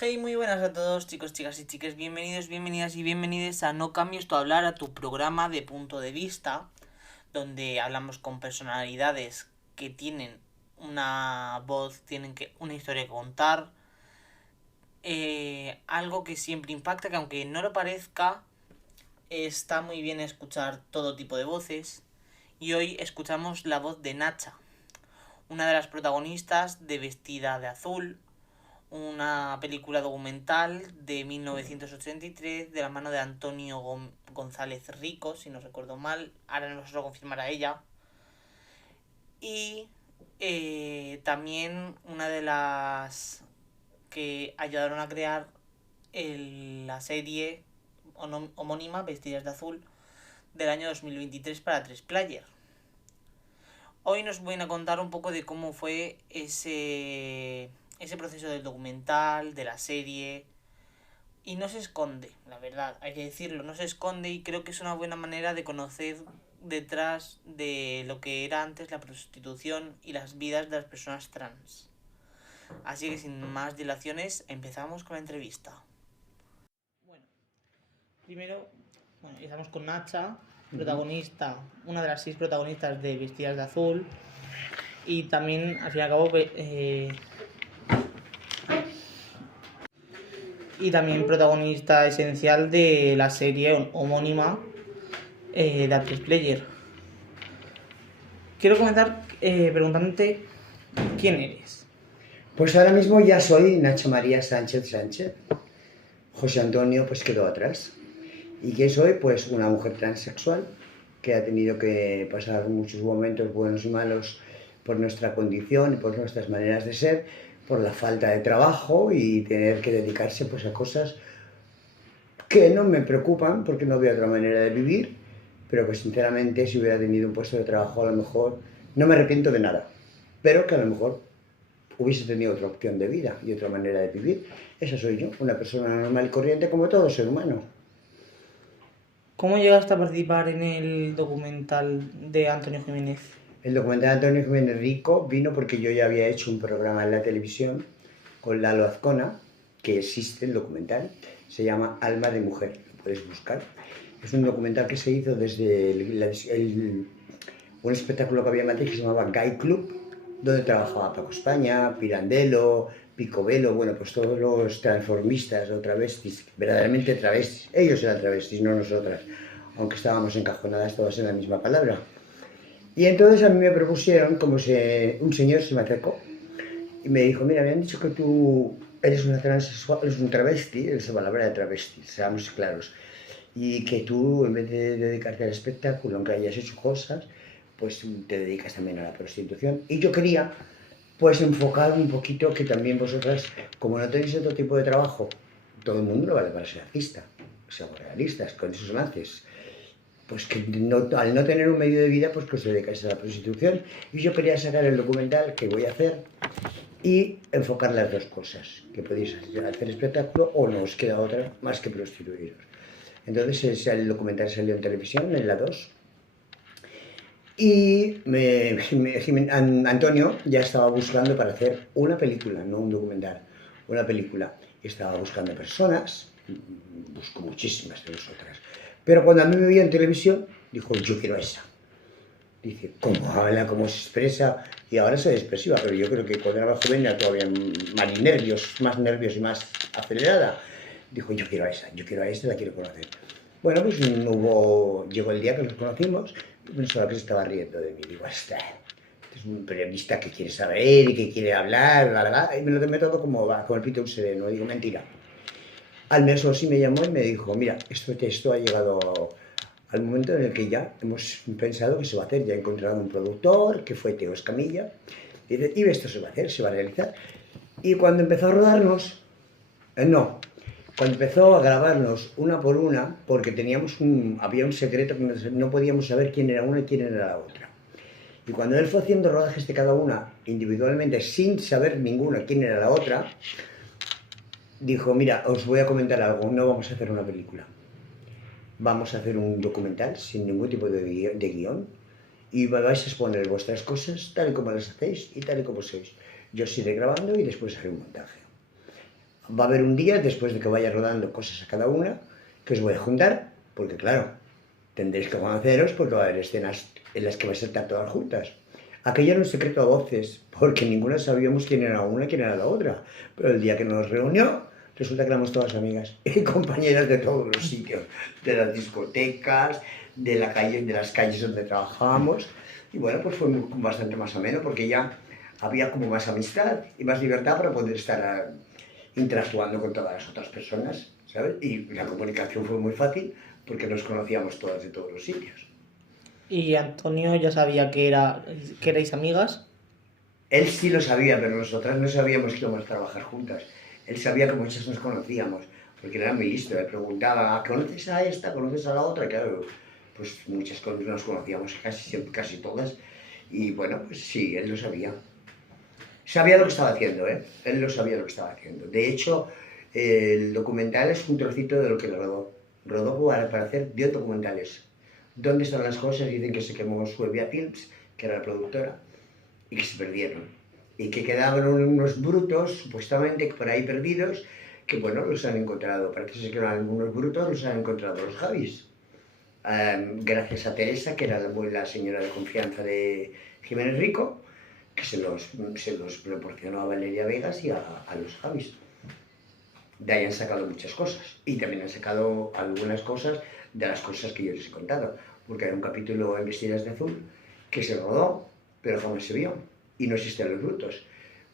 Hey, muy buenas a todos, chicos, chicas y chiques. Bienvenidos, bienvenidas y bienvenidos a No Cambies tu Hablar, a tu programa de punto de vista, donde hablamos con personalidades que tienen una voz, tienen una historia que contar, algo que siempre impacta, que aunque no lo parezca, está muy bien escuchar todo tipo de voces. Y hoy escuchamos la voz de Nacha, una de las protagonistas de Vestida de Azul, una película documental de 1983 de la mano de Antonio González Rico, si no recuerdo mal, ahora nos lo confirmará ella. Y también una de las que ayudaron a crear la serie homónima Vestidas de Azul del año 2023 para 3Player. Hoy nos voy a contar un poco de cómo fue ese proceso del documental, de la serie. Y no se esconde, la verdad, hay que decirlo, no se esconde y creo que es una buena manera de conocer detrás de lo que era antes la prostitución y las vidas de las personas trans. Así que sin más dilaciones, empezamos con la entrevista. Bueno, primero, estamos con Nacha, protagonista, una de las 6 protagonistas de Vestidas de Azul. Y también, al fin y al cabo, y también protagonista esencial de la serie homónima de A3 Player. Quiero comenzar preguntándote quién eres. Pues ahora mismo ya soy Nacho María Sánchez Sánchez. José Antonio pues quedó atrás. ¿Y qué soy? Pues una mujer transexual que ha tenido que pasar muchos momentos buenos y malos por nuestra condición y por nuestras maneras de ser, por la falta de trabajo y tener que dedicarse pues a cosas que no me preocupan porque no veo otra manera de vivir, pero pues sinceramente si hubiera tenido un puesto de trabajo a lo mejor no me arrepiento de nada, pero que a lo mejor hubiese tenido otra opción de vida y otra manera de vivir. Esa soy yo, una persona normal y corriente como todo ser humano. ¿Cómo llegaste a participar en el documental de Antonio Jiménez? El documental de Antonio Jiménez Rico vino porque yo ya había hecho un programa en la televisión con Lalo Azcona, que existe el documental, se llama Alma de Mujer, lo puedes buscar. Es un documental que se hizo desde un espectáculo que había en Madrid que se llamaba Gay Club, donde trabajaba Paco España, Pirandello, Picobello, bueno, pues todos los transformistas o travestis, verdaderamente travestis. Ellos eran travestis, no nosotras, aunque estábamos encajonadas todas en la misma palabra. Y entonces a mí me propusieron, un señor se me acercó y me dijo, mira, me han dicho que tú eres una transexual, eres un travesti, esa palabra de travesti, seamos claros, y que tú, en vez de dedicarte al espectáculo, aunque hayas hecho cosas, pues te dedicas también a la prostitución. Y yo quería, pues, enfocar un poquito que también vosotras, como no tenéis otro tipo de trabajo, todo el mundo no vale para ser artista, seamos realistas, con esos naces, pues que no, al no tener un medio de vida, pues que os dedicáis a la prostitución. Y yo quería sacar el documental que voy a hacer y enfocar las dos cosas, que podéis hacer espectáculo o no os queda otra más que prostituiros. Entonces el documental salió en televisión, en la 2, y Antonio ya estaba buscando para hacer una película, no un documental, una película. Estaba buscando personas, busco muchísimas de vosotras, pero cuando a mí me veía en televisión, dijo, yo quiero esa. Dice, cómo habla, cómo se expresa, y ahora soy expresiva, pero yo creo que cuando era más joven era todavía más nervios y más acelerada. Dijo, yo quiero a esta, la quiero conocer. Bueno, pues no hubo, llegó el día que nos conocimos, y pensaba que se estaba riendo de mí. Digo, este es un periodista que quiere saber y que quiere hablar, y me lo tomé todo como el pito un sereno. Digo, mentira. Al mes o así me llamó y me dijo, mira, esto ha llegado al momento en el que ya hemos pensado que se va a hacer, ya he encontrado un productor, que fue Teo Escamilla, y esto se va a hacer, se va a realizar. Y cuando empezó a rodarnos, no, cuando empezó a grabarnos una por una, porque había un secreto que no podíamos saber quién era una y quién era la otra. Y cuando él fue haciendo rodajes de cada una individualmente, sin saber ninguna quién era la otra, dijo, mira, os voy a comentar algo, no vamos a hacer una película. Vamos a hacer un documental sin ningún tipo de guión y vais a exponer vuestras cosas tal y como las hacéis y tal y como sois. Yo os iré grabando y después haré un montaje. va a haber un día, después de que vaya rodando cosas a cada una, que os voy a juntar, porque claro, tendréis que conoceros porque va a haber escenas en las que vais a estar todas juntas. Aquello era un secreto a voces, porque ninguna sabíamos quién era una y quién era la otra. Pero el día que nos reunió, resulta que éramos todas amigas y compañeras de todos los sitios, de las discotecas, de las calles donde trabajábamos. Y bueno, pues fue bastante más ameno porque ya había como más amistad y más libertad para poder estar interactuando con todas las otras personas, ¿sabes? Y la comunicación fue muy fácil porque nos conocíamos todas de todos los sitios. ¿Y Antonio ya sabía que erais amigas? Él sí lo sabía, pero nosotras no sabíamos que íbamos a trabajar juntas. Él sabía que muchas nos conocíamos, porque era muy listo. Le preguntaba, ¿conoces a esta? ¿Conoces a la otra? Y claro, pues muchas nos conocíamos, casi todas. Y bueno, pues sí, él lo sabía. Sabía lo que estaba haciendo, ¿eh? Él lo sabía lo que estaba haciendo. De hecho, el documental es un trocito de lo que rodó. Rodó para hacer 10 documentales. ¿Dónde están las cosas? Dicen que se quemó Suevia Films, que era la productora, y que se perdieron. Y que quedaban unos brutos, supuestamente por ahí perdidos, que bueno, los han encontrado. Parece que eran unos brutos, los han encontrado los Javis. Gracias a Teresa, que era la señora de confianza de Jiménez Rico, que se los proporcionó a Valeria Vegas y a los Javis. De ahí han sacado muchas cosas. Y también han sacado algunas cosas de las cosas que yo les he contado. Porque hay un capítulo en Vestidas de Azul que se rodó, pero jamás se vio. Y no existen los brutos.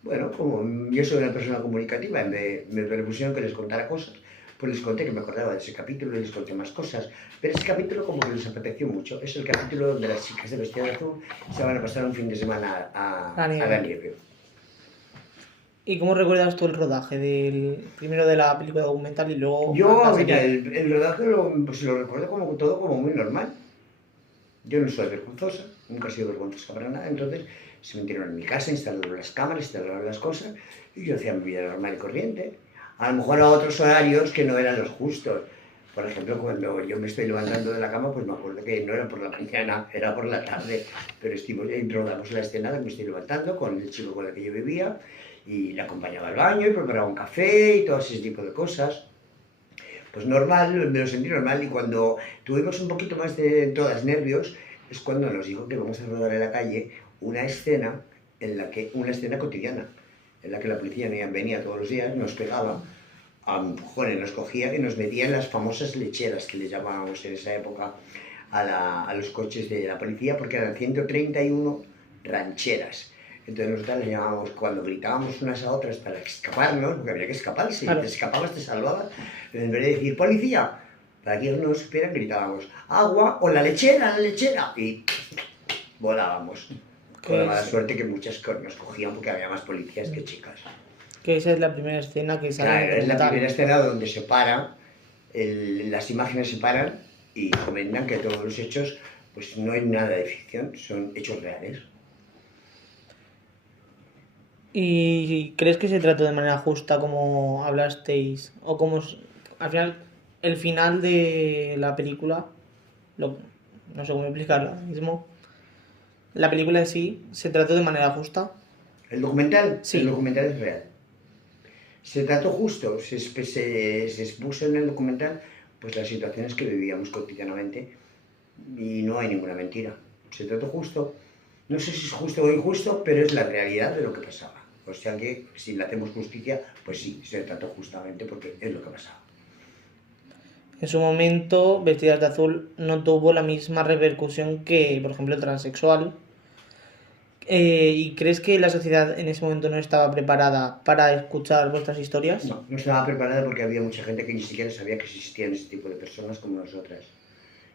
Bueno, como yo soy una persona comunicativa y me propusieron que les contara cosas, pues les conté que me acordaba de ese capítulo y les conté más cosas. Pero ese capítulo como que les apeteció mucho. Es el capítulo donde las chicas de Vestidas de Azul se van a pasar un fin de semana a la nieve. ¿Y cómo recuerdas tú el rodaje? Primero de la película documental y luego... Yo, mira, el rodaje pues lo recuerdo como todo como muy normal. Yo no soy vergonzosa, nunca he sido vergonzosa para nada, entonces se metieron en mi casa, instalaron las cámaras, instalaron las cosas, y yo hacía mi vida normal y corriente. A lo mejor a otros horarios que no eran los justos. Por ejemplo, cuando yo me estoy levantando de la cama, pues me acuerdo que no era por la mañana, era por la tarde, pero rodamos la escena de que me estoy levantando con el chico con el que yo vivía, y le acompañaba al baño y preparaba un café y todo ese tipo de cosas. Pues normal, me lo sentí normal, y cuando tuvimos un poquito más de todas nervios, es cuando nos dijo que vamos a rodar en la calle una escena cotidiana, en la que la policía venía todos los días, nos pegaba a empujones, nos cogía y nos metía en las famosas lecheras que le llamábamos en esa época a los coches de la policía, porque eran 131 rancheras. Entonces nosotros le llamábamos, cuando gritábamos unas a otras para escaparnos, porque había que escaparse, claro. Te escapabas, te salvabas, en vez de decir policía, para que ellos no supieran, gritábamos agua o la lechera, y volábamos. Con la mala suerte que muchas nos cogían porque había más policías que chicas. Que esa es la primera escena que sale. Claro, es la primera escena donde se para, las imágenes se paran y comentan que todos los hechos, pues no hay nada de ficción, son hechos reales. ¿Y crees que se trató de manera justa como hablasteis? ¿O como al final, el final de la película, no sé cómo explicarlo ahora mismo, la película en sí, se trató de manera justa? ¿El documental? Sí. El documental es real. Se trató justo, se expuso en el documental pues las situaciones que vivíamos cotidianamente y no hay ninguna mentira. Se trató justo. No sé si es justo o injusto, pero es la realidad de lo que pasaba. O sea que si le hacemos justicia, pues sí, se trató justamente porque es lo que pasaba. En su momento, Vestidas de Azul no tuvo la misma repercusión que, por ejemplo, Transexual. ¿Y crees que la sociedad en ese momento no estaba preparada para escuchar vuestras historias? No, no estaba preparada porque había mucha gente que ni siquiera sabía que existían ese tipo de personas como nosotras.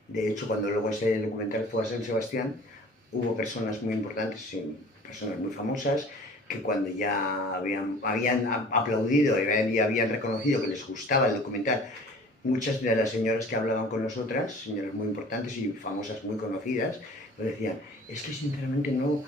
De hecho, cuando luego ese documental fue a San Sebastián, hubo personas muy importantes, personas muy famosas, que cuando ya habían aplaudido y habían reconocido que les gustaba el documental, muchas de las señoras que hablaban con nosotras, señoras muy importantes y famosas, muy conocidas, nos decían, es que sinceramente no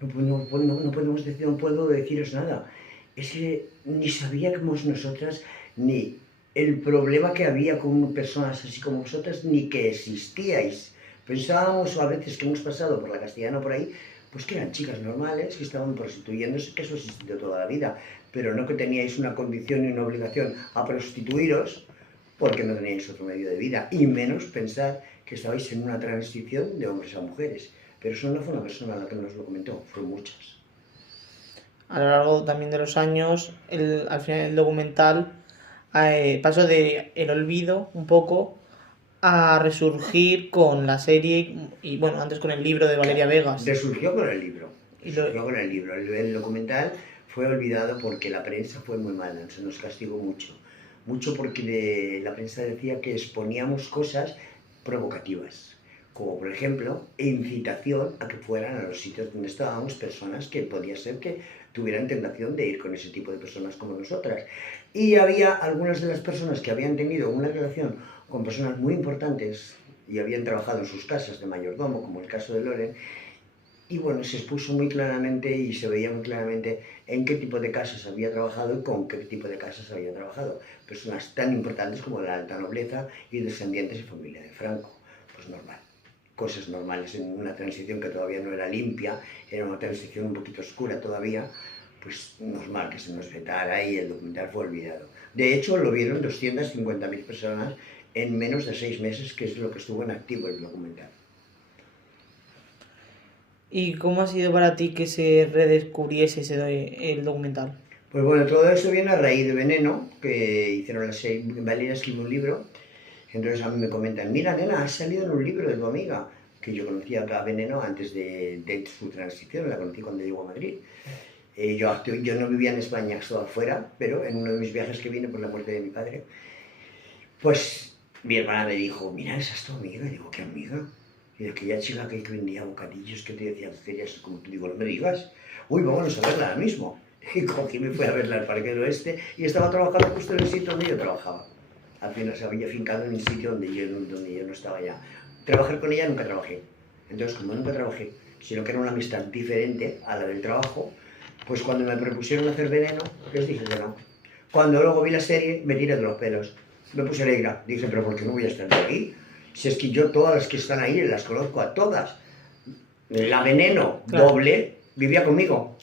podemos decir, no puedo deciros nada. Es que ni sabíamos nosotras ni el problema que había con personas así como vosotras, ni que existíais. Pensábamos a veces que hemos pasado por la Castellana por ahí, pues que eran chicas normales, que estaban prostituyéndose, que eso ha existido toda la vida. pero no que teníais una condición y una obligación a prostituiros porque no teníais otro medio de vida, y menos pensar que estabais en una transición de hombres a mujeres. Pero eso no fue una persona la que nos lo comentó, fueron muchas. A lo largo también de los años, al final el documental pasó de el olvido un poco a resurgir con la serie y bueno, antes con el libro de Valeria Vegas. Resurgió con el libro. Y lo- Resurgió con el libro. El documental fue olvidado porque la prensa fue muy mala, se nos castigó mucho. Mucho porque la prensa decía que exponíamos cosas provocativas, como por ejemplo incitación a que fueran a los sitios donde estábamos personas que podía ser que tuvieran tentación de ir con ese tipo de personas como nosotras. Y había algunas de las personas que habían tenido una relación con personas muy importantes y habían trabajado en sus casas de mayordomo, como el caso de Loren, y bueno, se expuso muy claramente y se veía muy claramente en qué tipo de casas había trabajado y con qué tipo de casas había trabajado. Personas tan importantes como la alta nobleza y descendientes y familia de Franco. Pues normal. Cosas normales en una transición que todavía no era limpia, era una transición un poquito oscura todavía, pues normal que se nos vetara y el documental fue olvidado. De hecho, lo vieron 250.000 personas en menos de 6 meses, que es lo que estuvo en activo el documental. ¿Y cómo ha sido para ti que se redescubriese el documental? Pues bueno, todo eso viene a raíz de Veneno, que hicieron la serie. Valeria escribió un libro, entonces a mí me comentan, mira nena, ha salido en un libro de tu amiga, que yo conocía a Veneno antes de su transición, la conocí cuando llegó a Madrid. Yo no vivía en España, estaba afuera, pero en uno de mis viajes que vine por la muerte de mi padre, pues mi hermana me dijo, mira, esa es tu amiga. Y digo, ¿qué amiga? Y de aquella chica que vendía bocadillos, que te decía ferias, como tú digo, no me digas. Uy, vámonos a verla ahora mismo. Y cogí, me fui a verla al Parque del Oeste y estaba trabajando justo en el sitio donde yo trabajaba. Al final se había fincado en el sitio donde yo no estaba ya. Trabajar con ella nunca trabajé. Entonces, como nunca trabajé, sino que era una amistad diferente a la del trabajo, pues cuando me propusieron hacer Veneno, les dije que no. Cuando luego vi la serie, me tiré de los pelos. Me puse alegre. Dije, pero ¿por qué no voy a estar aquí? Si es que yo todas las que están ahí las conozco a todas. La Veneno, claro, doble, vivía conmigo.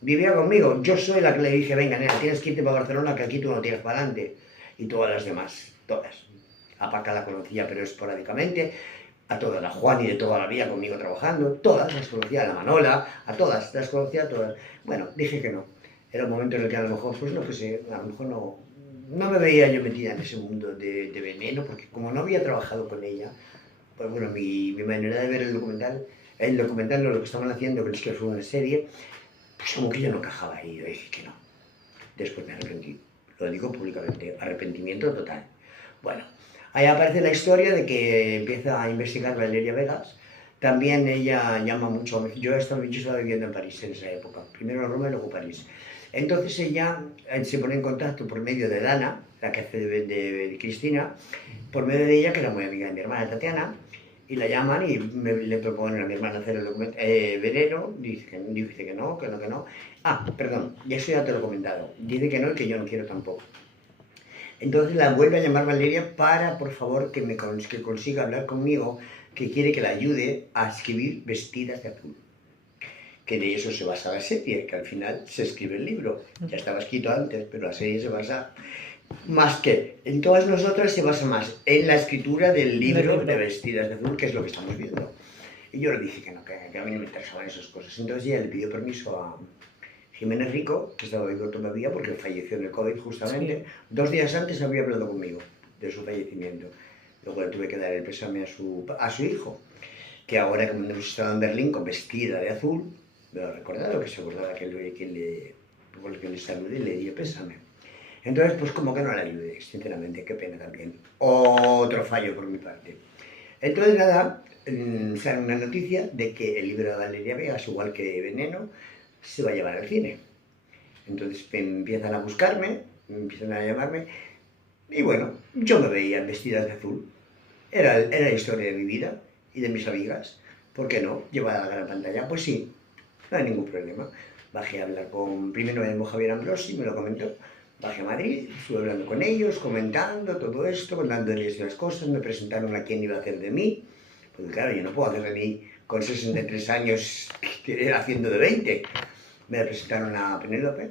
Vivía conmigo. Yo soy la que le dije, venga, nena, tienes que irte para Barcelona, que aquí tú no tiras para adelante. Y todas las demás, todas. A Paca la conocía, pero esporádicamente. A toda la Juani de toda la vida conmigo trabajando. Todas las conocía, a la Manola, a todas, las conocía a todas. Bueno, dije que no. Era un momento en el que a lo mejor, pues no sé, a lo mejor no me veía yo metida en ese mundo de Veneno, porque como no había trabajado con ella, pues bueno, mi manera de ver el documental no lo que estaban haciendo, que es que fue una serie, pues como que yo no encajaba ahí, yo dije que no. Después me arrepentí, lo digo públicamente, arrepentimiento total. Bueno, ahí aparece la historia de que empieza a investigar Valeria Vegas. También ella llama mucho, yo estaba viviendo en París en esa época, primero Roma y luego París. Entonces ella se pone en contacto por medio de Dana, la que hace de Cristina, por medio de ella, que era muy amiga de mi hermana Tatiana, y la llaman y le proponen a mi hermana hacer el documento. Veneno dice que no, que no, que no. Ah, perdón, y eso ya te lo he comentado. Dice que no y que yo no quiero tampoco. Entonces la vuelve a llamar Valeria para, por favor, que consiga hablar conmigo, que quiere que la ayude a escribir Vestidas de Azul. Que de eso se basa la serie, que al final se escribe el libro. Ya estaba escrito antes, pero la serie se basa más que en todas nosotras, se basa más en la escritura del libro de Vestidas de Azul, que es lo que estamos viendo. Y yo le dije que no, que a mí no me interesaban esas cosas. Entonces ella le pidió permiso a Jiménez Rico, que estaba vivo todavía porque falleció en el COVID justamente. Sí. 2 días antes había hablado conmigo de su fallecimiento. Luego le tuve que dar el pésame a su hijo, que ahora como hemos estado en Berlín con Vestida de Azul, me lo ha recordado, que se acordaba que le saludé y le di el pésame. Entonces, pues como que no la ayudé, sinceramente, qué pena también. Otro fallo por mi parte. Entonces, nada, sale una noticia de que el libro de Valeria Vegas, igual que Veneno, se va a llevar al cine. Entonces empiezan a buscarme, empiezan a llamarme, y bueno, yo me veía Vestidas de Azul. Era la historia de mi vida y de mis amigas. ¿Por qué no? Llevar a la gran pantalla. Pues sí, no hay ningún problema. Bajé a hablar primero me llamó Javier Ambrosi, me lo comentó. Bajé a Madrid, estuve hablando con ellos, comentando todo esto, contándoles las cosas, me presentaron a quién iba a hacer de mí. Porque claro, yo no puedo hacer de mí con 63 años haciendo de 20. Me presentaron a Penélope,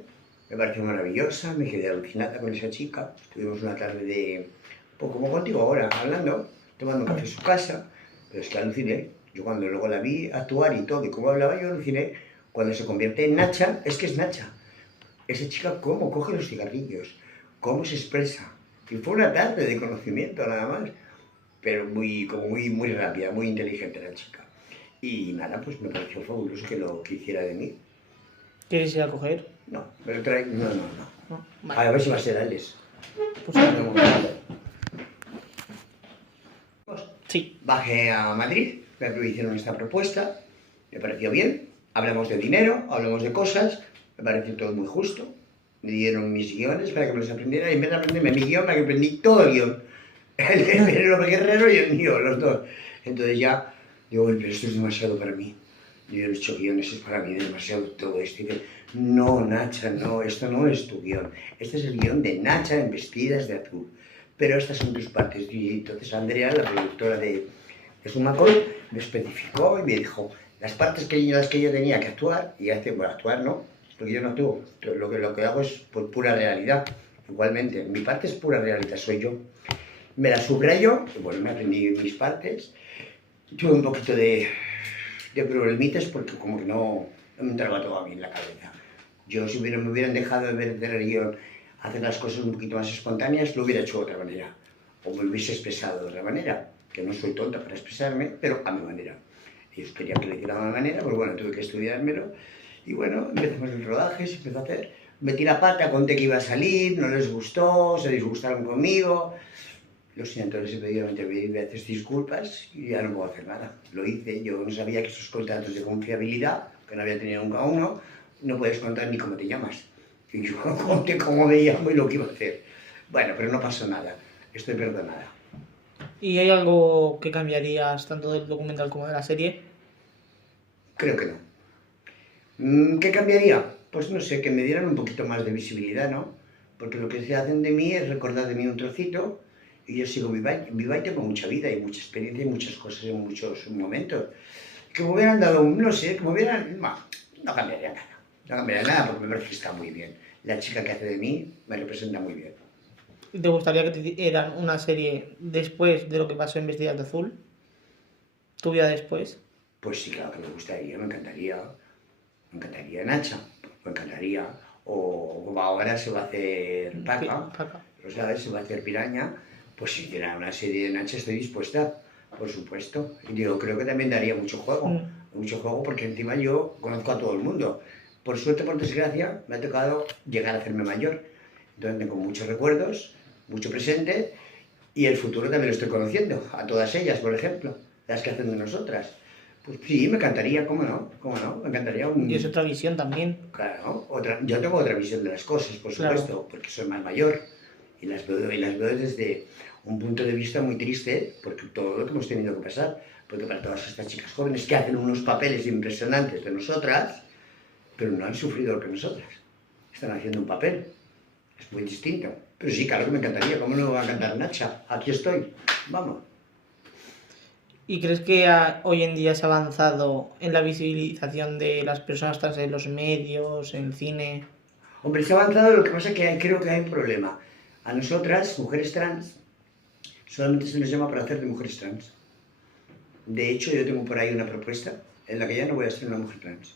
me pareció maravillosa, me quedé alucinada con esa chica. Tuvimos una tarde de, pues como contigo ahora, hablando, tomando un café en su casa, pero es que aluciné. Yo cuando luego la vi actuar y todo, y cómo hablaba, yo aluciné. Cuando se convierte en Nacha, es que es Nacha. Esa chica cómo coge los cigarrillos, cómo se expresa. Y fue una tarde de conocimiento nada más, pero muy rápida, muy inteligente la chica. Y nada, pues me pareció fabuloso que lo que hiciera de mí. ¿Quieres ir a coger? No, pero trae... No. No, vale. A ver si va a ser Alex. Pues No, sí. bajé a Madrid, me hicieron esta propuesta, me pareció bien. Hablamos de dinero, hablamos de cosas, me pareció todo muy justo. Me dieron mis guiones para que me los aprendiera y en vez de aprenderme mi guión, para que aprendí todo el guión. El de Penélope Guerrero y el mío, los dos. Entonces ya digo, pero esto es demasiado para mí. Yo he hecho guiones, es para mí demasiado todo esto. Y dice, no, Nacha, no, esto no es tu guión. Este es el guión de Nacha en Vestidas de Azul. Pero estas son tus partes. Y entonces Andrea, la productora de Sumacol, me especificó y me dijo las partes las que yo tenía que actuar, y hace, bueno, actuar no, porque yo no actúo, lo que hago es por pura realidad. Igualmente, mi parte es pura realidad, soy yo. Me la subrayo, y bueno, me aprendí mis partes. Tuve un poquito de problemitas porque como que no me entraba todo a mí en la cabeza. Yo si me hubieran dejado de ver el guión, hacer las cosas un poquito más espontáneas, lo hubiera hecho de otra manera. O me hubiese expresado de otra manera, que no soy tonta para expresarme, pero a mi manera. Ellos querían que le hiciera de una manera, pues bueno, tuve que estudiármelo. Y bueno, empezamos el rodaje, se empezó a hacer. Metí la pata, conté que iba a salir, no les gustó, se disgustaron conmigo. Lo siento, les he pedido 20 veces disculpas y ya no puedo hacer nada. Lo hice, yo no sabía que esos contratos de confiabilidad, que no había tenido nunca uno, no puedes contar ni cómo te llamas. Y yo conté cómo me llamo y lo que iba a hacer. Bueno, pero no pasó nada, estoy perdonada. ¿Y hay algo que cambiarías tanto del documental como de la serie? Creo que no. ¿Qué cambiaría? Pues no sé, que me dieran un poquito más de visibilidad, ¿no? Porque lo que se hacen de mí es recordar de mí un trocito y yo sigo viva y tengo mucha vida y mucha experiencia y muchas cosas en muchos momentos. Que me hubieran dado, no sé, que me hubieran... No cambiaría nada. No cambiaría nada porque me parece que está muy bien. La chica que hace de mí me representa muy bien. ¿Te gustaría que te hicieran una serie después de lo que pasó en Vestidas de Azul? ¿Tu vida después? Pues sí, claro que me gustaría, me encantaría. Me encantaría Nacha, me encantaría. O como ahora se va a hacer Paca, ¿lo sabes? Se va a hacer Piraña. Pues si hiciera una serie de Nacha estoy dispuesta, por supuesto. Y yo creo que también daría mucho juego porque encima yo conozco a todo el mundo. Por suerte, por desgracia, me ha tocado llegar a hacerme mayor. Entonces tengo muchos recuerdos, mucho presente, y el futuro también lo estoy conociendo, a todas ellas, por ejemplo, las que hacen de nosotras. Pues sí, me encantaría, ¿cómo no? Me encantaría un... Y es otra visión también. Claro, yo tengo otra visión de las cosas, por supuesto, claro, porque soy más mayor, y las veo desde un punto de vista muy triste, porque todo lo que hemos tenido que pasar, porque para todas estas chicas jóvenes que hacen unos papeles impresionantes de nosotras, pero no han sufrido lo que nosotras, están haciendo un papel. Es muy distinto. Pero sí, claro que me encantaría. ¿Cómo no me va a cantar Nacha? Aquí estoy. Vamos. ¿Y crees que hoy en día se ha avanzado en la visibilización de las personas trans en los medios, en el cine? Hombre, se ha avanzado, lo que pasa es que creo que hay un problema. A nosotras, mujeres trans, solamente se nos llama para hacer de mujeres trans. De hecho, yo tengo por ahí una propuesta en la que ya no voy a ser una mujer trans.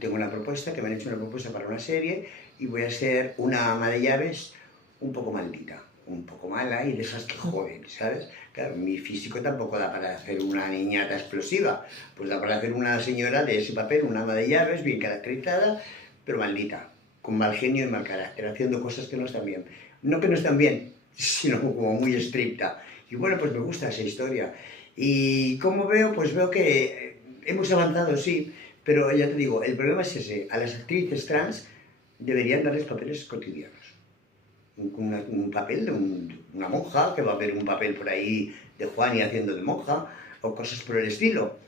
Tengo una propuesta, que me han hecho una propuesta para una serie, y voy a ser una ama de llaves un poco maldita, un poco mala y de esas que joden, ¿sabes? Claro, mi físico tampoco da para hacer una niñata explosiva, pues da para hacer una señora de ese papel, una ama de llaves, bien caracterizada, pero maldita, con mal genio y mal carácter, haciendo cosas que no están bien. No que no están bien, sino como muy estricta. Y bueno, pues me gusta esa historia. Y como veo, pues veo que hemos avanzado, sí, pero ya te digo, el problema es ese. A las actrices trans deberían darles papeles cotidianos. Un papel de una monja, que va a haber un papel por ahí de Juani haciendo de monja, o cosas por el estilo.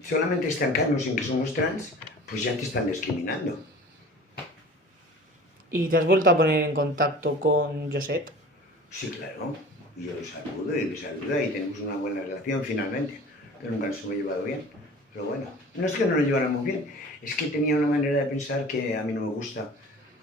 Solamente estancarnos en que somos trans, pues ya te están discriminando. ¿Y te has vuelto a poner en contacto con Josette? Sí, claro. Yo lo saludo y le saluda y tenemos una buena relación finalmente. Que nunca nos hemos llevado bien. Pero bueno, no es que no nos lleváramos bien, es que tenía una manera de pensar que a mí no me gusta.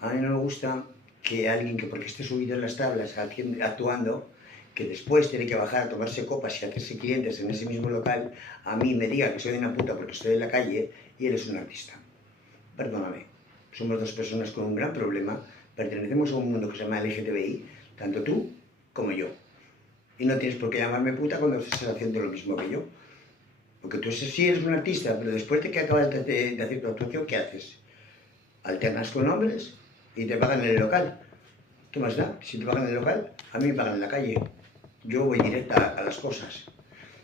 A mí no me gusta que alguien que porque esté subido en las tablas actuando, que después tiene que bajar a tomarse copas y hacerse clientes en ese mismo local, a mí me diga que soy una puta porque estoy en la calle y eres un artista. Perdóname, somos dos personas con un gran problema, pertenecemos a un mundo que se llama LGTBI, tanto tú como yo. Y no tienes por qué llamarme puta cuando estés haciendo lo mismo que yo. Porque tú sí eres un artista, pero después de que acabas de hacer tu actuación, ¿qué haces? Alternas con hombres y te pagan en el local. ¿Qué más da? Si te pagan en el local, a mí me pagan en la calle. Yo voy directa a las cosas.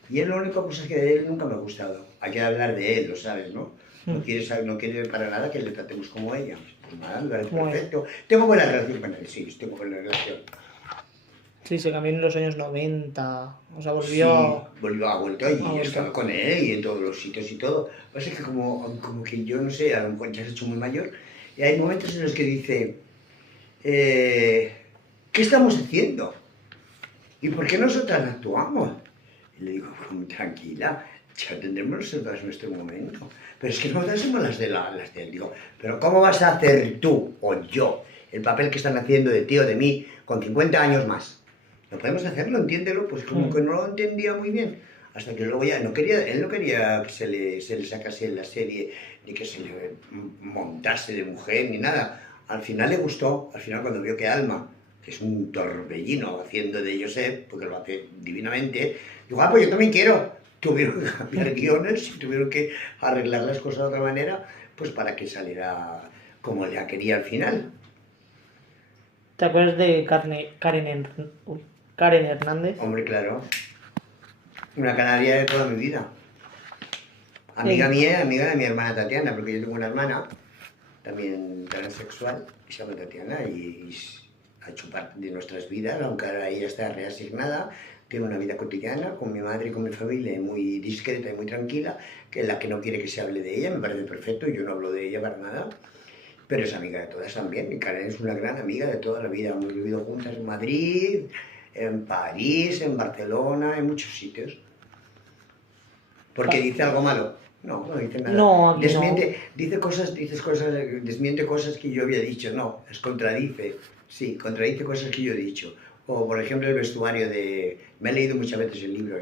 Y es la única cosa que de él nunca me ha gustado. Hay que hablar de él, lo sabes, ¿no? No quiere para nada que le tratemos como ella. Pues nada, me parece perfecto. Tengo buena relación con él, sí, tengo buena relación. Sí, se cambió en los años 90. O sea, volvió. Sí, ha vuelto y estaba con él y en todos los sitios y todo. Lo que pasa es que como que yo no sé, a lo mejor ya se ha hecho muy mayor. Y hay momentos en los que dice, ¿qué estamos haciendo? ¿Y por qué nosotras actuamos? Y le digo, muy tranquila, ya tendremos nosotras nuestro momento. Pero es que nosotras somos las de él. Digo, pero ¿cómo vas a hacer tú o yo el papel que están haciendo de ti o de mí con 50 años más? No podemos hacerlo, entiéndelo. Pues como que no lo entendía muy bien. Hasta que luego ya él no quería que se le sacase en la serie, ni que se le montase de mujer, ni nada. Al final le gustó, al final cuando vio que Alma, que es un torbellino haciendo de Josep, porque lo hace divinamente, digo, pues yo también quiero. Tuvieron que cambiar guiones y tuvieron que arreglar las cosas de otra manera, pues para que saliera como ella quería al final. ¿Te acuerdas de Karen Hernández? Hombre, claro. Una canaria de toda mi vida. Amiga mía, amiga de mi hermana Tatiana, porque yo tengo una hermana, también transexual, que se llama Tatiana, y ha hecho parte de nuestras vidas, aunque ahora ella está reasignada, tiene una vida cotidiana con mi madre y con mi familia, muy discreta y muy tranquila, que es la que no quiere que se hable de ella, me parece perfecto, yo no hablo de ella para nada, pero es amiga de todas también, y Karen es una gran amiga de toda la vida, hemos vivido juntas en Madrid, en París, en Barcelona, en muchos sitios. ¿Porque dice algo malo? No, no dice nada. No, desmiente, no. Desmiente cosas que yo había dicho, no, las contradice. Sí, contradice cosas que yo he dicho. O, por ejemplo, el vestuario de... Me he leído muchas veces el libro,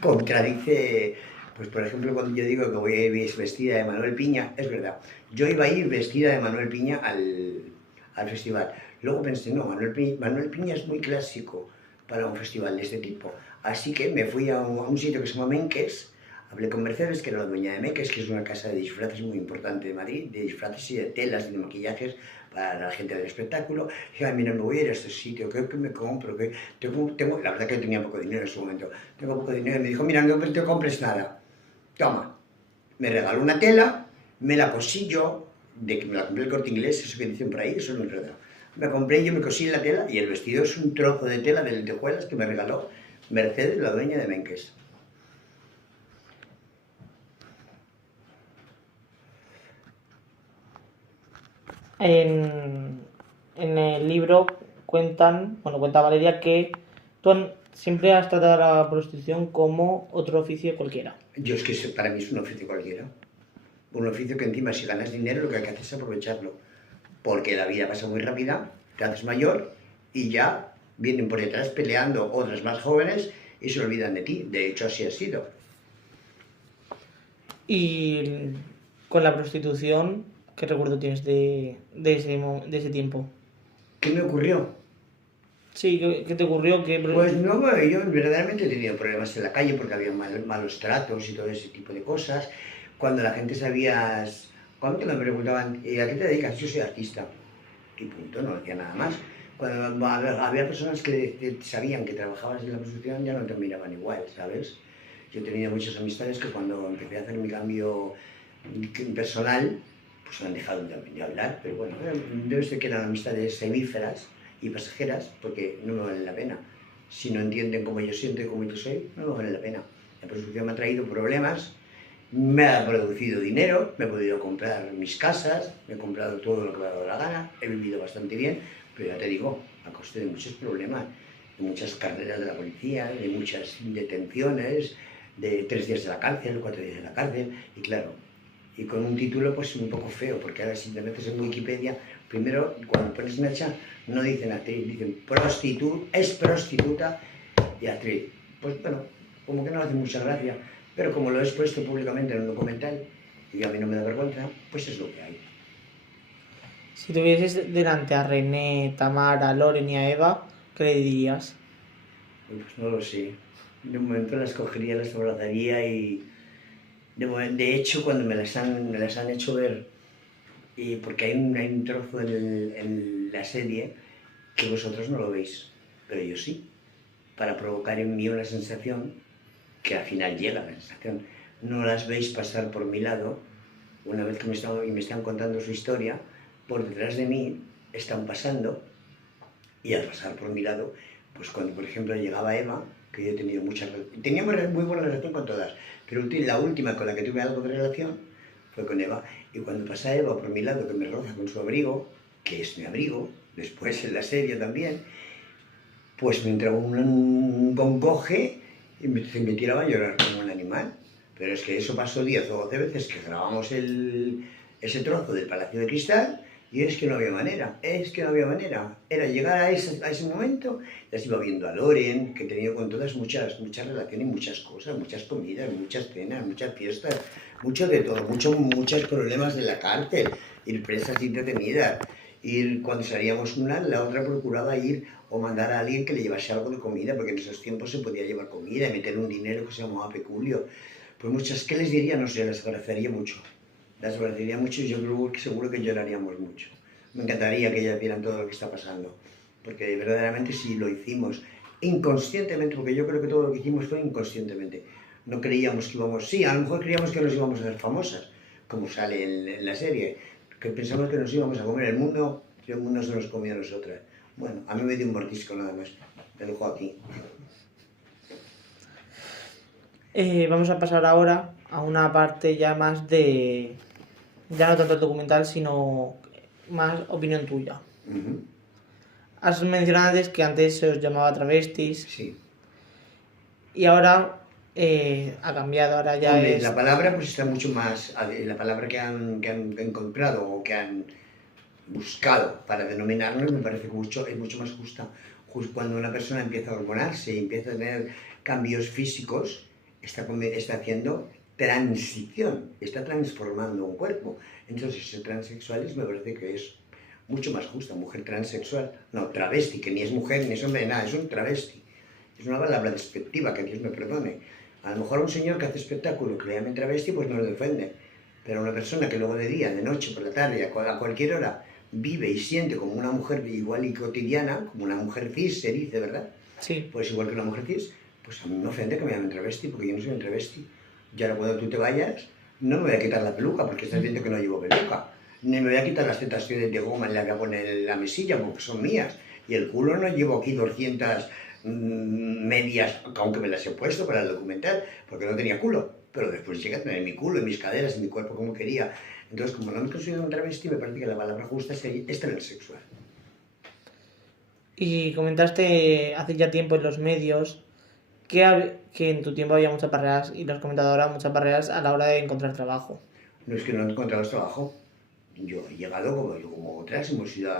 contradice... Pues, por ejemplo, cuando yo digo que voy a ir vestida de Manuel Piña, es verdad. Yo iba a ir vestida de Manuel Piña al festival. Luego pensé, no, Manuel Piña es muy clásico para un festival de este tipo. Así que me fui a un sitio que se llama Menkes, hablé con Mercedes, que era la dueña de Menkes, que es una casa de disfraces muy importante de Madrid, de disfraces y de telas y de maquillajes para la gente del espectáculo. Y dije, mira, me voy a ir a este sitio, ¿qué me compro? La verdad que tenía poco dinero en ese momento, tengo poco dinero, y me dijo, mira, no te compres nada, toma. Me regaló una tela, me la cosí yo, de que me la compré el Corte Inglés, eso que dicen por ahí, eso no es verdad. Yo me cosí la tela y el vestido es un trozo de tela de lentejuelas que me regaló Mercedes, la dueña de Menkes. En el libro cuenta Valeria que tú siempre has tratado a la prostitución como otro oficio cualquiera. Yo es que para mí es un oficio cualquiera. Un oficio que encima si ganas dinero lo que hay que hacer es aprovecharlo. Porque la vida pasa muy rápida, te haces mayor y ya vienen por detrás peleando otras más jóvenes y se olvidan de ti. De hecho, así ha sido. Y con la prostitución, ¿qué recuerdo tienes de ese tiempo? ¿Qué me ocurrió? Sí, ¿qué te ocurrió? Pues no, yo verdaderamente he tenido problemas en la calle porque había malos tratos y todo ese tipo de cosas. Cuando la gente sabía... Cuando me preguntaban, ¿a qué te dedicas? Yo soy artista. Y punto, no decía nada más. Cuando había personas que sabían que trabajabas en la prostitución ya no te miraban igual, ¿sabes? Yo he tenido muchas amistades que cuando empecé a hacer mi cambio personal, pues me han dejado de hablar, pero bueno, debe ser que eran amistades semíferas y pasajeras, porque no me valen la pena. Si no entienden cómo yo siento y cómo yo soy, no me vale la pena. La prostitución me ha traído problemas, me ha producido dinero, me he podido comprar mis casas, me he comprado todo lo que me ha dado la gana, he vivido bastante bien, pero ya te digo, a coste de muchos problemas, de muchas carreras de la policía, de muchas detenciones, de 3 días de la cárcel, 4 días de la cárcel, y claro, y con un título pues un poco feo, porque ahora si te metes en Wikipedia, primero cuando pones Nacha no dicen actriz, dicen es prostituta y actriz. Pues bueno, como que no hace mucha gracia, pero como lo he expuesto públicamente en un documental y a mí no me da vergüenza, pues es lo que hay. Si tuvieses delante a René, Tamara, Loren y a Eva, ¿qué le dirías? Pues no lo sé. De momento las cogería, las abrazaría y de hecho cuando me las han hecho ver, porque hay un trozo en la serie que vosotros no lo veis, pero yo sí, para provocar en mí una sensación que al final llega la sensación. No las veis pasar por mi lado, una vez que me están contando su historia, por detrás de mí están pasando, y al pasar por mi lado, pues cuando por ejemplo llegaba Eva, que yo he tenido teníamos muy buena relación con todas, pero la última con la que tuve algo de relación fue con Eva, y cuando pasa Eva por mi lado, que me roza con su abrigo, que es mi abrigo, después en la serie también, pues me entraba un concoge y me tiraba a llorar como un animal. Pero es que eso pasó 10 o 12 veces que grabamos ese trozo del Palacio de Cristal y es que no había manera, Era llegar a ese momento, las iba viendo a Loren, que he tenido con todas muchas relaciones, muchas cosas, muchas comidas, muchas cenas, muchas fiestas, mucho de todo, muchos problemas de la cárcel, ir presas y detenidas. Cuando salíamos una, la otra procuraba ir o mandar a alguien que le llevase algo de comida, porque en esos tiempos se podía llevar comida y meter un dinero que se llamaba peculio. Pues muchas, ¿qué les diría? No sé, las abrazaría mucho. Las abrazaría mucho y yo creo que seguro que lloraríamos mucho. Me encantaría que ellas vieran todo lo que está pasando, porque verdaderamente sí lo hicimos inconscientemente, porque yo creo que todo lo que hicimos fue inconscientemente. No creíamos que sí, a lo mejor creíamos que nos íbamos a hacer famosas, como sale en la serie, que pensamos que nos íbamos a comer el mundo y el mundo se nos comió a nosotras. Bueno, a mí me dio un mordisco nada más. Me dejo aquí. Vamos a pasar ahora a una parte ya más de... Ya no tanto el documental, sino más opinión tuya. Has mencionado antes que antes se os llamaba travestis. Sí. Y ahora ha cambiado, ahora ya Hombre, es... la palabra pues está mucho más... La palabra que han encontrado o que han buscado para denominarnos me parece que es mucho más justa. Cuando una persona empieza a hormonarse y empieza a tener cambios físicos, está haciendo transición, está transformando un cuerpo. Entonces, ser transexuales me parece que es mucho más justa. Mujer transexual, no, travesti, que ni es mujer ni es hombre, nada, es un travesti. Es una palabra despectiva, que Dios me perdone. A lo mejor un señor que hace espectáculo que le llamen travesti, pues no lo defiende. Pero una persona que luego de día, de noche, por la tarde, a cualquier hora, vive y siente como una mujer igual y cotidiana, como una mujer cis, se dice, ¿verdad? Sí. Pues igual que una mujer cis, pues a mí me ofende que me llamen travesti, porque yo no soy un travesti. Y ahora cuando tú te vayas, no me voy a quitar la peluca, porque estás viendo que no llevo peluca. Ni me voy a quitar las tetas de goma en la que pone la mesilla, porque son mías. Y el culo no llevo aquí 200 medias, aunque me las he puesto para el documental, porque no tenía culo. Pero después llegué a tener mi culo y mis caderas y mi cuerpo como quería. Entonces, como no me considero un travesti, me parece que la palabra justa es transexual. Y comentaste hace ya tiempo en los medios que en tu tiempo había muchas barreras, y lo has comentado ahora, muchas barreras a la hora de encontrar trabajo. No es que no he encontrado trabajo. Yo he llegado como otras, hemos ido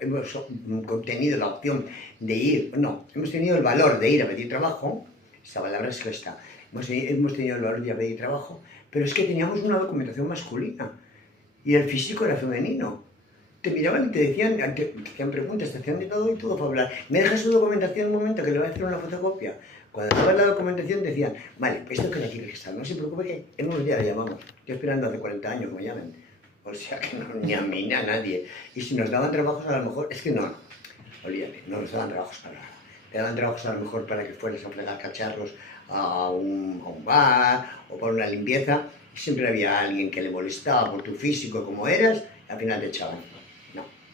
hemos tenido la opción de ir, no, hemos tenido el valor de ir a pedir trabajo, esa palabra es esta, hemos tenido el valor de ir a pedir trabajo, pero es que teníamos una documentación masculina y el físico era femenino. Te miraban y te hacían preguntas, te hacían de todo y todo para hablar. ¿Me dejas su documentación un momento que le voy a hacer una fotocopia? Cuando dabas la documentación decían, vale, esto que le quiere estar, no se preocupe que en unos días le llamamos. Yo esperando hace 40 años que me llamen. O sea que no, ni a mí ni a nadie. Y si nos daban trabajos a lo mejor, es que no, olvídate, no nos daban trabajos para nada. Te daban trabajos a lo mejor para que fueras a fregar cacharros a un bar o para una limpieza. Y siempre había alguien que le molestaba por tu físico como eras y al final te echaban.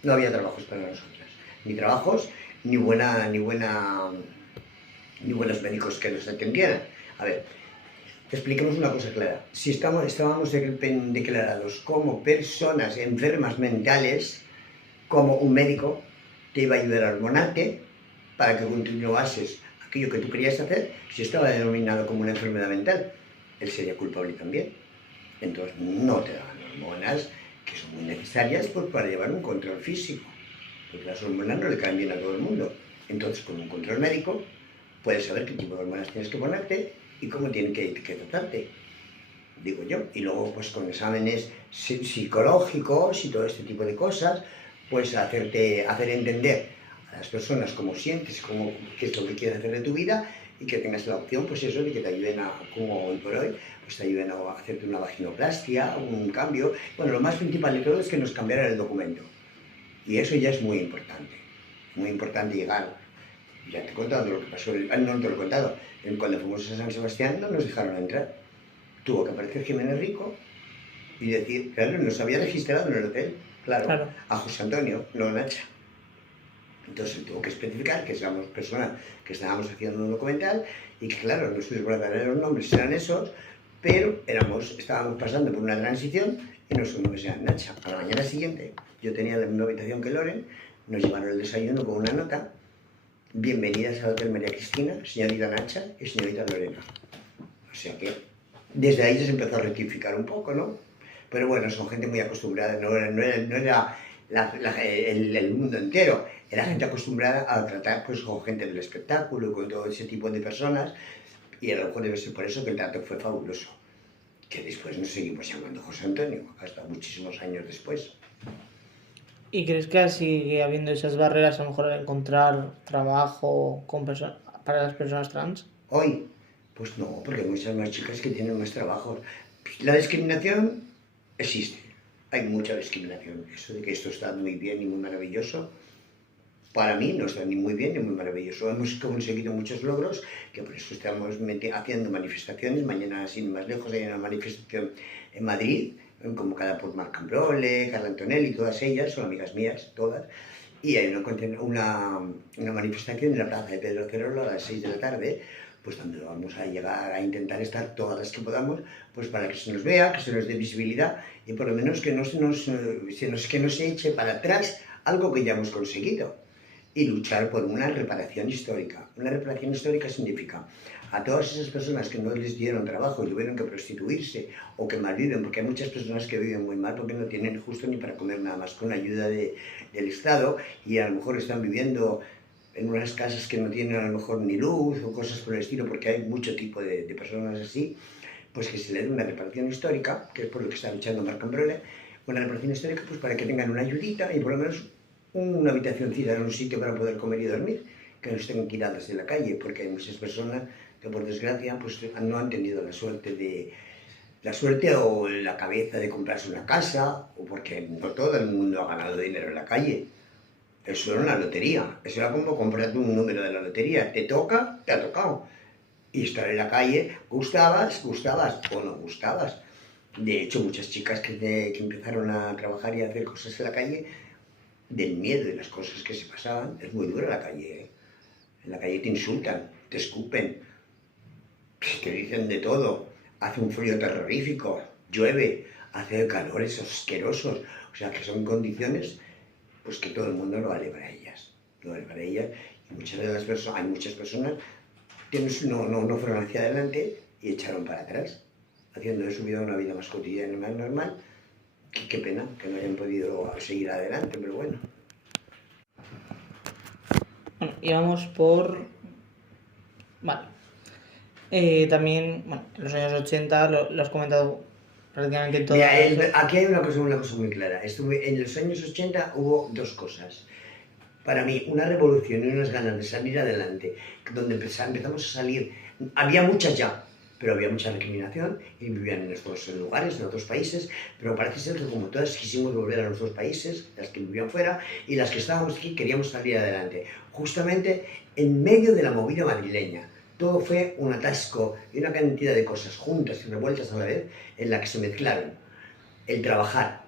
No había trabajos para nosotras. Ni trabajos, ni buenos médicos que nos atendieran. A ver, expliquemos una cosa clara. Si estábamos declarados como personas enfermas mentales, como un médico te iba a ayudar a hormonarte para que continuases aquello que tú querías hacer, si estaba denominado como una enfermedad mental, él sería culpable también. Entonces no te dan hormonas que son muy necesarias pues, para llevar un control físico, porque las hormonas no le caen bien a todo el mundo. Entonces con un control médico puedes saber qué tipo de hormonas tienes que ponerte y cómo tienen que tratarte, digo yo. Y luego pues con exámenes psicológicos y todo este tipo de cosas, pues hacer entender a las personas cómo sientes, qué es lo que quieres hacer de tu vida y que tengas la opción, pues eso, de que te ayuden a, como hoy por hoy, pues te ayuden a hacerte una vaginoplastia, un cambio. Bueno, lo más principal de todo es que nos cambiaran el documento. Y eso ya es muy importante llegar. Ya te he contado lo que pasó, no te lo he contado, cuando fuimos a San Sebastián no nos dejaron entrar. Tuvo que aparecer Jiménez Rico y decir, claro, nos había registrado en el hotel, claro. A José Antonio, no a Nacha. Entonces tuvo que especificar que éramos personas que estábamos haciendo un documental y que, claro, nuestros verdaderos nombres eran esos, pero estábamos pasando por una transición y nuestros nombres eran Nacha. A la mañana siguiente, yo tenía la misma habitación que Loren, nos llevaron el desayuno con una nota: bienvenidas al Hotel María Cristina, señorita Nacha y señorita Lorena. O sea que desde ahí se empezó a rectificar un poco, ¿no? Pero bueno, son gente muy acostumbrada, no era el mundo entero, era gente acostumbrada a tratar pues, con gente del espectáculo, con todo ese tipo de personas, y a lo mejor debe ser por eso que el trato fue fabuloso, que después nos seguimos llamando José Antonio, hasta muchísimos años después. ¿Y crees que sigue habiendo esas barreras a lo mejor al encontrar trabajo para las personas trans? Hoy, pues no, porque hay muchas más chicas que tienen más trabajos. La discriminación existe, hay mucha discriminación. Eso de que esto está muy bien y muy maravilloso, para mí no está ni muy bien ni muy maravilloso. Hemos conseguido muchos logros, que por eso estamos haciendo manifestaciones. Mañana, sin más lejos, hay una manifestación en Madrid, convocada por Marc Ambrole, Carla Antonelli, todas ellas, son amigas mías, todas. Y hay una manifestación en la plaza de Pedro Cerolo a las 6 de la tarde, pues donde vamos a llegar a intentar estar todas las que podamos, pues para que se nos vea, que se nos dé visibilidad y por lo menos que no se eche para atrás algo que ya hemos conseguido. Y luchar por una reparación histórica. Una reparación histórica significa a todas esas personas que no les dieron trabajo y tuvieron que prostituirse o que malviven, porque hay muchas personas que viven muy mal porque no tienen justo ni para comer nada más con la ayuda del Estado y a lo mejor están viviendo en unas casas que no tienen a lo mejor ni luz o cosas por el estilo, porque hay mucho tipo de personas así, pues que se les dé una reparación histórica, que es por lo que está luchando Marc Ambrole, una reparación histórica pues para que tengan una ayudita y por lo menos una habitacióncita en un sitio para poder comer y dormir, que no estén tiradas de la calle, porque hay muchas personas que por desgracia pues, no han tenido la suerte o la cabeza de comprarse una casa, o porque no todo el mundo ha ganado dinero en la calle. Eso era una lotería, eso era como comprarte un número de la lotería, te toca, te ha tocado. Y estar en la calle, gustabas o no gustabas. De hecho, muchas chicas que empezaron a trabajar y a hacer cosas en la calle, del miedo de las cosas que se pasaban, es muy dura la calle, ¿eh? En la calle te insultan, te escupen, te dicen de todo, hace un frío terrorífico, llueve, hace calores asquerosos, o sea que son condiciones pues que todo el mundo lo vale para ellas, y muchas de las personas, hay muchas personas que no fueron hacia adelante y echaron para atrás, haciendo de su vida una vida más cotidiana y más normal. Qué pena que no hayan podido seguir adelante, pero bueno. Bueno, y vamos por... Vale. También, bueno, en los años 80 lo has comentado prácticamente todo. Mira, aquí hay una cosa muy clara. En los años 80 hubo dos cosas. Para mí, una revolución y unas ganas de salir adelante, donde empezamos a salir. Había muchas ya, pero había mucha discriminación y vivían en estos lugares, en otros países, pero parece ser que como todas quisimos volver a nuestros países, las que vivían fuera y las que estábamos aquí queríamos salir adelante, justamente en medio de la movida madrileña. Todo fue un atasco y una cantidad de cosas juntas y revueltas a la vez en la que se mezclaron el trabajar,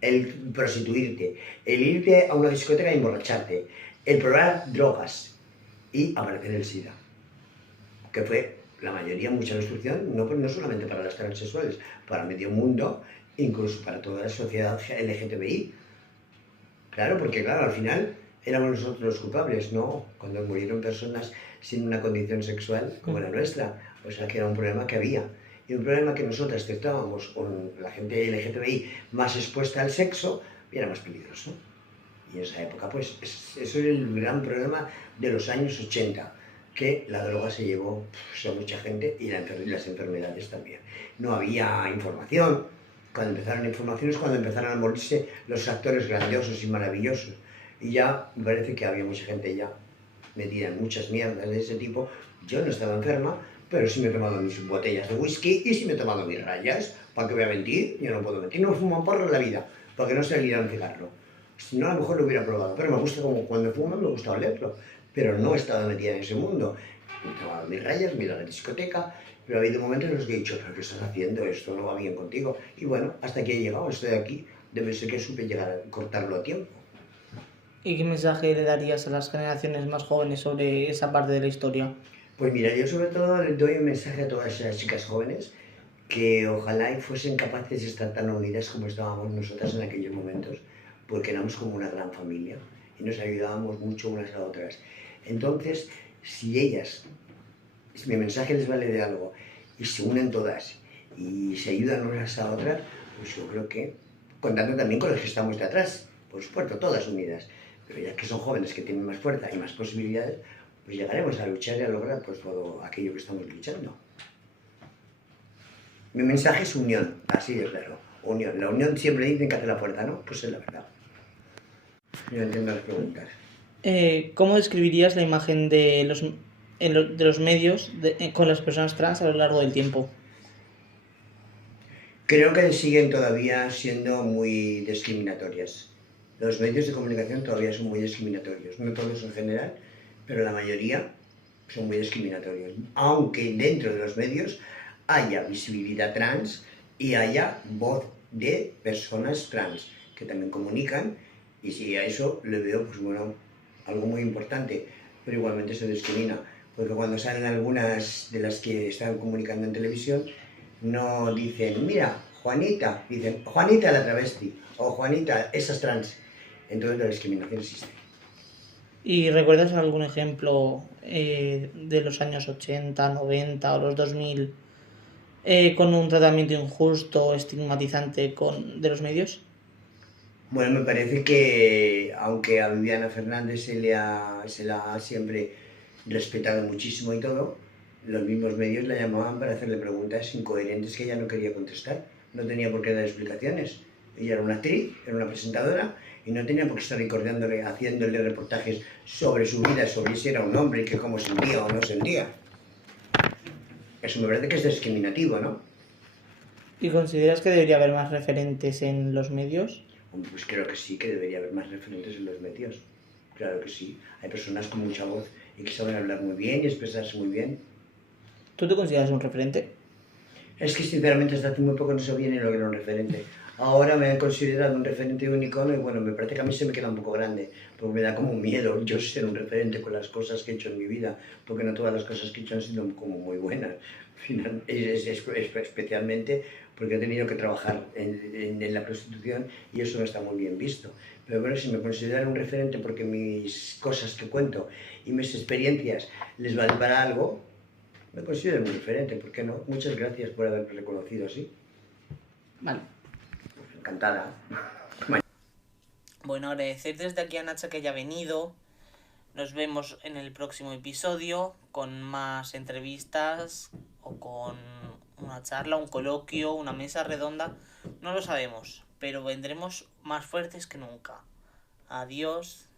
el prostituirte, el irte a una discoteca y emborracharte, el probar drogas y aparecer el SIDA, que fue la mayoría, mucha destrucción, no solamente para las transexuales, para medio mundo, incluso para toda la sociedad LGTBI. Claro, porque claro, al final éramos nosotros los culpables, ¿no? Cuando murieron personas sin una condición sexual como la nuestra, o sea que era un problema que había. y un problema que nosotras que estábamos con la gente LGTBI más expuesta al sexo, era más peligroso. Y en esa época, pues, eso es el gran problema de los años 80, que la droga se llevó a mucha gente y las enfermedades también. No había información. Cuando empezaron la información es cuando empezaron a morirse los actores grandiosos y maravillosos. Y ya me parece que había mucha gente ya metida en muchas mierdas de ese tipo. Yo no estaba enferma, pero sí me he tomado mis botellas de whisky y sí me he tomado mis rayas. ¿Para qué voy a mentir? Yo no puedo mentir. No fumo un porro en la vida, porque no sé liar un cigarro. Si no, a lo mejor lo hubiera probado, pero me gusta como cuando fumo, me gusta olerlo. Pero no he estado metida en ese mundo. Me he tomado mis rayas, me he ido a la discoteca, pero ha habido momentos en los que he dicho, ¿pero qué estás haciendo? Esto no va bien contigo. Y bueno, hasta aquí he llegado, estoy aquí. Debe ser que supe llegar a cortarlo a tiempo. ¿Y qué mensaje le darías a las generaciones más jóvenes sobre esa parte de la historia? Pues mira, yo sobre todo le doy un mensaje a todas esas chicas jóvenes que ojalá y fuesen capaces de estar tan unidas como estábamos nosotras en aquellos momentos, porque éramos como una gran familia y nos ayudábamos mucho unas a otras. Entonces, si mi mensaje les vale de algo y se unen todas y se ayudan unas a otras, pues yo creo que, contando también con los que estamos de atrás, por supuesto, todas unidas, pero ya que son jóvenes que tienen más fuerza y más posibilidades, pues llegaremos a luchar y a lograr pues todo aquello que estamos luchando. Mi mensaje es unión, así de claro, unión. La unión siempre dicen que hace la fuerza, ¿no? Pues es la verdad. Yo entiendo las preguntas. ¿Cómo describirías la imagen de los medios con las personas trans a lo largo del tiempo? Creo que siguen todavía siendo muy discriminatorias. Los medios de comunicación todavía son muy discriminatorios. No todos en general, pero la mayoría son muy discriminatorios. Aunque dentro de los medios haya visibilidad trans y haya voz de personas trans que también comunican, y si a eso le veo, pues bueno, algo muy importante, pero igualmente se discrimina, porque cuando salen algunas de las que están comunicando en televisión, no dicen, mira, Juanita, dicen, Juanita la travesti, o Juanita, esas trans. Entonces la discriminación existe. ¿Y recuerdas algún ejemplo de los años 80, 90 o los 2000 con un tratamiento injusto, estigmatizante de los medios? Bueno, me parece que aunque a Viviana Fernández se la ha siempre respetado muchísimo y todo, los mismos medios la llamaban para hacerle preguntas incoherentes que ella no quería contestar. No tenía por qué dar explicaciones. Ella era una actriz, era una presentadora y no tenía por qué estar recordándole, haciéndole reportajes sobre su vida, sobre si era un hombre y que cómo sentía o no sentía. Eso me parece que es discriminativo, ¿no? ¿Y consideras que debería haber más referentes en los medios? Pues creo que sí, que debería haber más referentes en los medios. Claro que sí. Hay personas con mucha voz y que saben hablar muy bien y expresarse muy bien. ¿Tú te consideras un referente? Es que sinceramente hasta hace muy poco no sabía ni lo que era un referente. Ahora me he considerado un referente y un icono y bueno, me parece que a mí se me queda un poco grande, porque me da como miedo yo ser un referente con las cosas que he hecho en mi vida, porque no todas las cosas que he hecho han sido como muy buenas. Especialmente porque he tenido que trabajar en la prostitución y eso no está muy bien visto. Pero bueno, si me consideran un referente porque mis cosas que cuento y mis experiencias les valen para algo, me considero un referente, ¿por qué no? Muchas gracias por haberme reconocido así. Vale. Pues encantada. Bueno, agradecer desde aquí a Nacha que haya venido. Nos vemos en el próximo episodio con más entrevistas o con una charla, un coloquio, una mesa redonda. No lo sabemos, pero vendremos más fuertes que nunca. Adiós.